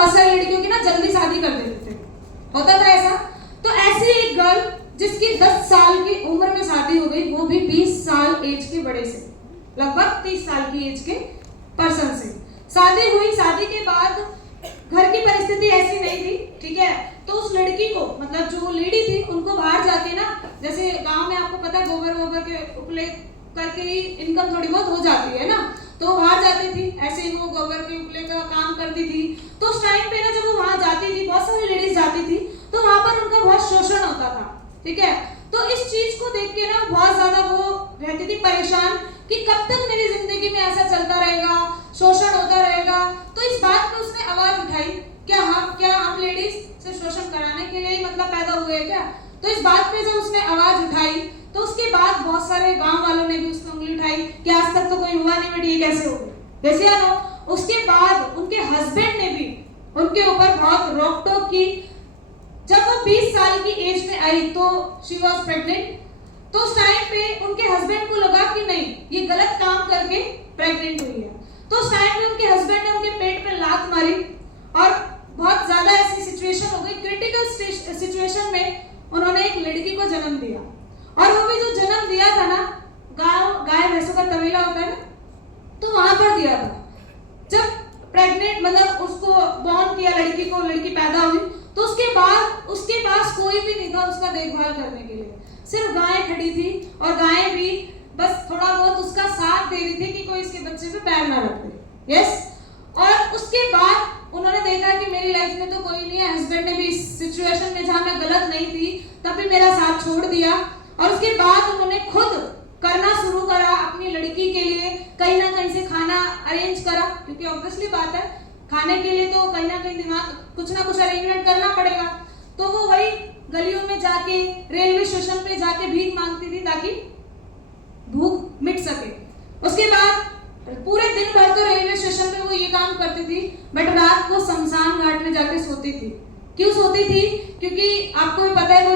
बहुत सारी लड़कियों की ना जल्दी शादी कर देते थे, होता था ऐसा। तो ऐसी एक गर्ल जिसकी 10 साल की उम्र में शादी हो गई, वो भी 20 साल एज के बड़े से, लगभग 30 साल की एज के पर्सन से शादी हुई। शादी के बाद घर की परिस्थिति ऐसी नहीं थी, ठीक है, तो उस लड़की को, मतलब जो लेडी थी, उनको बाहर जाके ना, जैसे गांव में आपको पता है गोबर के उपले करके ही इनकम थोड़ी बहुत हो जाती है ना, तो बाहर जाती थी, ऐसे ही वो गोबर के उपले का काम करती थी। तो उस टाइम पे ना जब वो वहां जाती थी, बहुत सारी लेडीज जाती थी, तो वहां पर उनका बहुत शोषण होता था, ठीक है। तो इस चीज को देख के ना बहुत ज्यादा वो रहती थी परेशान कि कब तक मेरी जिंदगी में ऐसा चलता रहेगा, शोषण होता रहेगा। तो इस बात पे उसने आवाज उठाई, क्या हम लेडीज से शोषण कराने के लिए मतलब पैदा हुए हैं क्या? तो इस बात पे जब उसने आवाज उठाई, तो उसके बाद बहुत सारे गांव वालों ने भी उस पर उंगली उठाई कि आज तक तो कोई हुआ नहीं, बेटी ये कैसे हो गई, जैसे या नो। उसके बाद उनके हस्बैंड ने भी उनके ऊपर बहुत रोक टोक की। जब वो 20 साल की एज में आई तो शी वॉज प्रेग्नेंट। तो उस टाइम पे उनके हस्बैंड को लगा कि नहीं, ये गलत काम करके प्रेग्नेंट हुई है। तो उस टाइम पे उनके हस्बैंड ने उनके पेट पे लात मारी और बहुत ज्यादा ऐसी सिचुएशन हो गई, क्रिटिकल सिचुएशन में उन्होंने एक लड़की को जन्म दिया। और वो भी जो जन्म दिया था ना, गाय भैंसों का तबेला होता है ना, तो वहां पर दिया था। जब प्रेग्नेंट मतलब उसको बॉर्न किया लड़की को, लड़की पैदा हुई, तो उसके बाद उसके पास कोई भी नहीं था उसका देखभाल करने के लिए, सिर्फ गाय खड़ी थी। और गाय भी बस थोड़ा बहुत उसका साथ दे रही थी कि कोई इसके बच्चे पे पैर ना रख दे। यस। और उसके बाद उन्होंने देखा कि मेरी लाइफ में तो कोई नहीं है, हस्बैंड ने भी इस सिचुएशन में जहां मैं गलत नहीं थी तब भी मेरा साथ छोड़ दिया। और उसके बाद उन्होंने खुद करना शुरू करा अपनी लड़की के लिए, कहीं ना कहीं से खाना अरेंज करा, क्योंकि ऑब्वियसली बात है खाने के लिए तो कहीं ना कहीं दिमाग कुछ ना कुछ अरेंजमेंट करना पड़ेगा। तो वो वही गलियों में जाके, रेलवे स्टेशन पे जाके भीख मांगती थी ताकि भूख मिट सके। उसके बाद पूरे दिन भर तो रेलवे स्टेशन पे वो ये काम करती थी, बट रात को शमशान घाट में जाके सोती थी। क्यों सोती थी? क्योंकि आपको भी पता है वो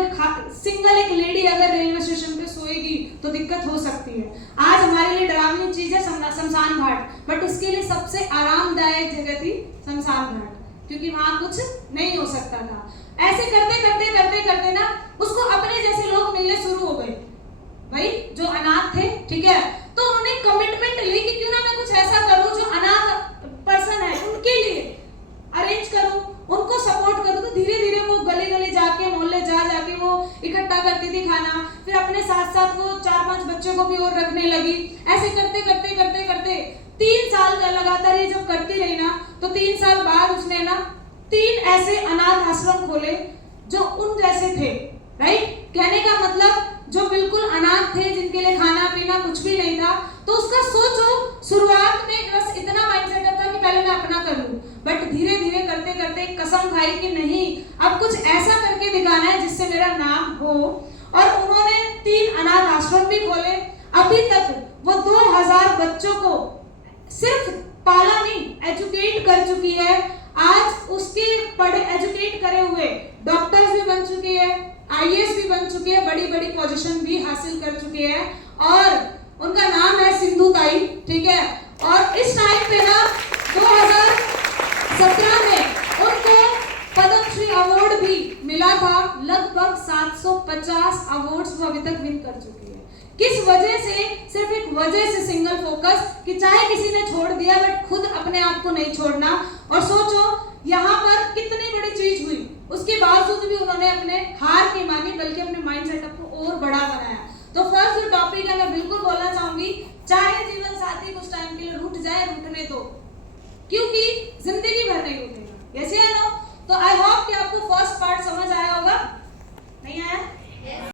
सिंगल एक लेडी अगर रेलवे स्टेशन पे सोएगी तो दिक्कत हो सकती है। आज हमारे लिए डरावनी चीज है शमशान घाट, बट उसके लिए सबसे आरामदायक जगह थी शमशान घाट, क्योंकि वहां कुछ नहीं हो सकता था। ऐसे करते करते करते करते ना उसको अपने जैसे लोग मिलने शुरू हो गए, भाई जो अनाथ थे, ठीक है। तो उन्होंने कमिटमेंट ली कि क्यों ना मैं कुछ ऐसा करूं जो अनाथ पर्सन है उनके लिए अरेंज करूं, उनको सपोर्ट करूं। तो धीरे धीरे वो गली गली जाके, मोहल्ले जाके वो इकट्ठा करती थी खाना, फिर अपने साथ साथ वो 4-5 बच्चों को भी और रखने लगी। ऐसे करते करते करते करते 3 साल का लगातार ये जब करती रही ना, तो 3 साल बाद उसने ना 3 ऐसे अनाथ आश्रम खोले जो उन जैसे थे, राइट। कहने का मतलब जो बिल्कुल अनाथ थे, जिनके लिए खाना पीना कुछ भी नहीं था। तो उसका सोचो, शुरुआत में बस इतना माइंडसेट था कि पहले मैं अपना कर लूं, बट धीरे धीरे करते करते कसम खाई कि नहीं, अब कुछ ऐसा करके दिखाना है जिससे मेरा नाम हो। और उन्होंने 3 अनाथ आश्रम भी खोले। अभी तक वो 2000 बच्चों को सिर्फ पाला नहीं, एजुकेट कर चुकी है। आज उसके पढ़े एजुकेट करे हुए डॉक्टर्स भी बन चुकी है, आईएएस भी बन चुकी है, बड़ी बड़ी पोजीशन भी हासिल कर चुके हैं। और उनका नाम है सिंधु ताई, ठीक है। और इस टाइम पे ना 2017 में उनको पद्मश्री अवार्ड भी मिला था। लगभग 750 अवार्ड्स वो अभी तक विन कर चुकी है। किस वजह से? सिर्फ एक वजह से, सिंगल फोकस, कि चाहे किसी ने छोड़ दिया बट खुद अपने आप को नहीं छोड़ना। और सोचो यहाँ पर कितनी बड़ी चीज हुई, उसके बावजूद भी उन्होंने अपने हार नहीं मानी, बल्कि अपने माइंड सेटअप को और बड़ा बनाया। तो फर्स्ट जो टॉपिक है मैं बिल्कुल बोलना चाहूंगी, चाहे जीवन साथी कुछ टाइम के लिए रूठ जाए, रूठने दो, क्योंकि